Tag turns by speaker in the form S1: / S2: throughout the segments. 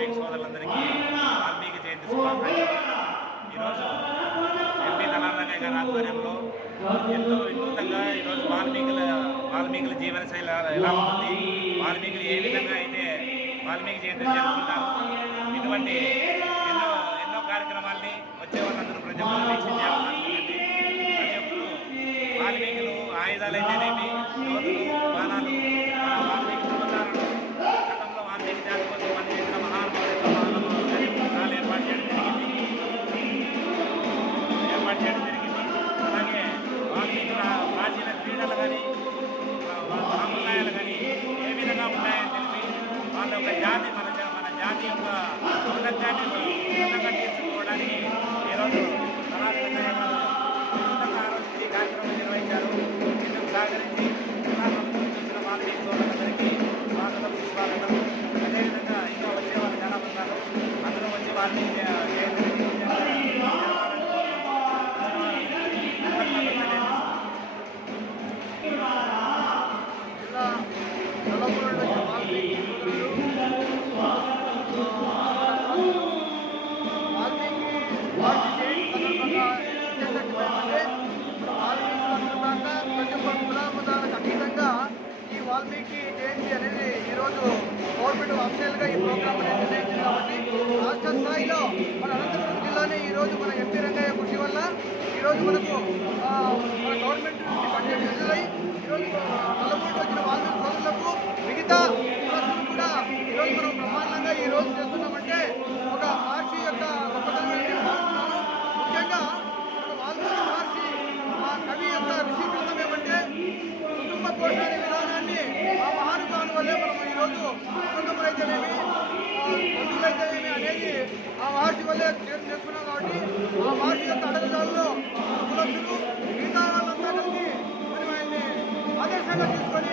S1: వాల్మీకి సోదరులందరికీ వాల్మీకి జయంతి శుభాకాంక్షలు. ఈరోజు ఎంపీ దళారంగయ్య గారి ఆధ్వర్యంలో ఎంతో వినూతంగా ఈరోజు వాల్మీకుల వాల్మీకుల జీవనశైలి ఎలా ఉంటుంది వాల్మీకులు ఏ విధంగా అయితే వాల్మీకి జయంతి జరుపుకుంటారు ఇటువంటి ఎన్నో ఎన్నో కార్యక్రమాల్ని వచ్చే వాళ్ళందరూ ప్రజలు వీక్షించే వాల్మీకులు ఆయుధాలు అయితేనేమి బాణాలు జాతి మన మన జాతి యొక్క ఔన్నత్యాన్ని ఉన్నతంగా తీసుకోవడానికి ఈరోజు కళాకారులు ఆలోచించి కార్యక్రమం నిర్వహించారు. ఇందుకు సహకరించి కళాకారులు చూసిన వాల్మీకి సోదరులందరికీ స్వాగతం సుస్వాగతం. అదేవిధంగా ఇంకా వచ్చే వాళ్ళు చాలా ఉన్నారు. అందరూ వచ్చి
S2: వాళ్ళని ఈరోజు గవర్నమెంట్ అఫీషియల్గా ఈ ప్రోగ్రామ్ అనేది నిర్ణయించింది కాబట్టి రాష్ట్ర స్థాయిలో మన అనంతపురం జిల్లానే ఈరోజు మన ఎంపీ రంగయ్య కృషి వల్ల ఈరోజు మనకు మన గవర్నమెంట్ నుండి బడ్జెట్ విడుదలై ఈరోజు నలుగురికి వచ్చిన వాళ్ళ సోదరులకు మిగతా ప్రజలు కూడా ఈరోజు మనం బ్రహ్మాండంగా ఈ రోజు చేస్తున్నామంటే ఒక ఆర్సీ యొక్క గొప్పతనం ముఖ్యంగా ఒక వాల్మీకి మహర్షి ఆ కవి యొక్క ఋషి బృందం ఏమంటే కుటుంబ పోషణ విధానాన్ని ఆ మహానుభావుని వల్లే ఈరోజు కుటుంబములైతేనేమి బంధువులైతేనేమి అనేది ఆ మహర్షి వల్లే చేరు చేసుకున్నాం కాబట్టి ఆ మహర్షి యొక్క అడుగుదారులో కులస్తులు మిగతా వాళ్ళంతా కలిసి మరి ఆయన్ని ఆదర్శంగా తీసుకొని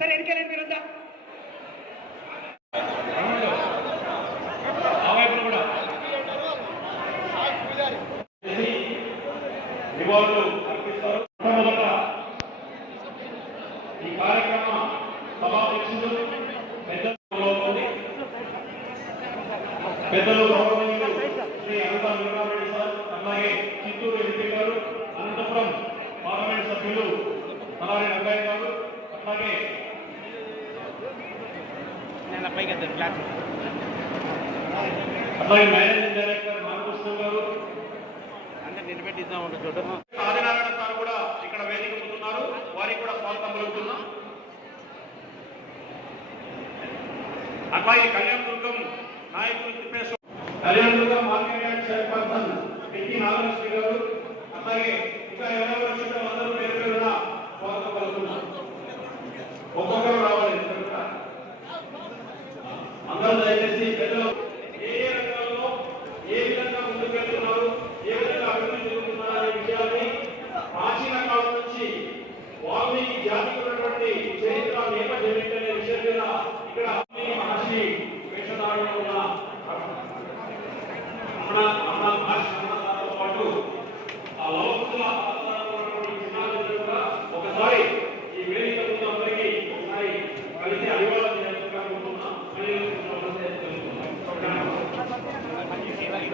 S3: సరే ఎన్నికెళ్ళండి మీరంతా
S4: నివాళులు అర్పిస్తారు. మొట్టమొదట ఈ కార్యక్రమ సభాధ్యక్షులు పెద్దలు పెద్దలు గౌరవనీయులు శ్రీ అనంత వెంకటరెడ్డి సార్ అలాగే చిత్తూరు ఎంపీ గారు అనంతపురం పార్లమెంట్ సభ్యులు తలారి రంగయ్య గారు
S1: అలాగే
S4: అట్లాగే మేనేజింగ్ డైరెక్టర్ గారు.
S1: అందరు నిలబెట్టిద్దాం
S4: ఆదినారాయణ సార్ కూడా ఇక్కడ వేదిక ముందున్నారు వారికి కూడా స్వాగతం పలుకుతున్నాం. అట్లాగే కళ్యాణ దుర్గం నాయకులు తిప్పేశ్వర కళ్యాణ దుర్గం మార్కెట్ చైర్పర్సన్ పికి నాగలక్ష్మి గారు. అట్లాగే ఇంకా ఎవరెవరు వచ్చిన అందరూ పేరు పేరున స్వాగతం ఒక్కొక్కరు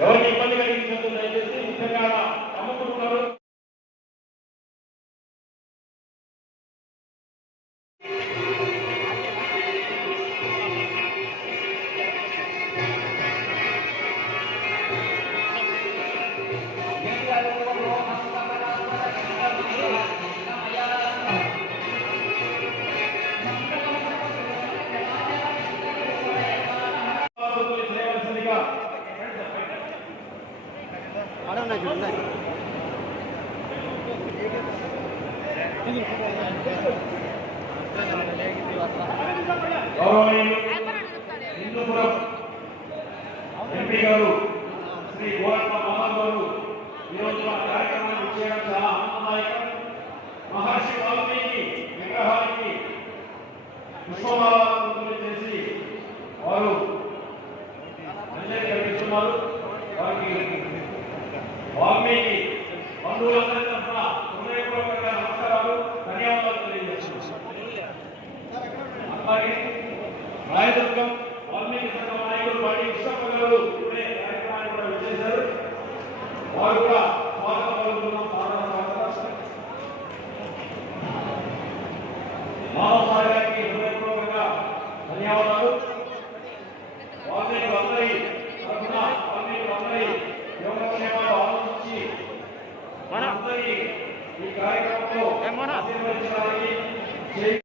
S4: ఎవరికి ఇబ్బంది కలిగించద్దు దయచేసి ముఖ్యంగా అమ్ముకుంటున్నారు
S2: జిల్లా
S4: గౌరవనీయులు హిందూపురం ఎంపీ గారు శ్రీ గోరప్ప మోహన్ గారు ఈరోజు మన కార్యక్రమాన్ని చేయడం చాలా ఆనందదాయకం మహర్షి వాల్మీకి విగ్రహానికి పుష్పమాలను చేసి వారు అంజలి కల్పిస్తున్నారు వారికి వాల్మీకి బంధువులందరి తరఫున హృదయపూర్వకంగా నమస్కారాలు ధన్యవాదాలు తెలియజేస్తున్నాను అలాగే రాయదుర్గం వాల్మీకి సంఘం నాయకులు వాటి కృష్ణప్ప గారు ఇప్పుడే కార్యక్రమాన్ని కూడా విచ్చేశారు. వారు కూడా స్వాగతం పలుకుతున్నాం. సాధారణ స్వాగతం. మానవ సాగరానికి హృదయపూర్వకంగా ధన్యవాదాలు. వాల్మీకి అందరి తరఫున వాల్మీకి అందరి యోగక్షేమాలు ఆలోచించి మనందరి ఈ కార్యక్రమంలో ఆశీర్వదించడానికి